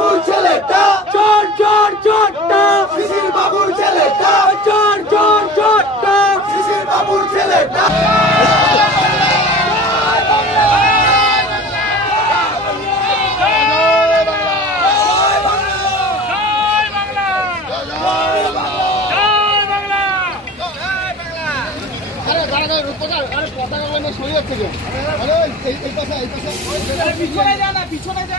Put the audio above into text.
বাবুর ছেলেটা চোর চোর চোরটা শিশির বাবুর ছেলেটা চোর চোর চোরটা শিশির বাবুর ছেলেটা পিছনে যা না পিছনে যা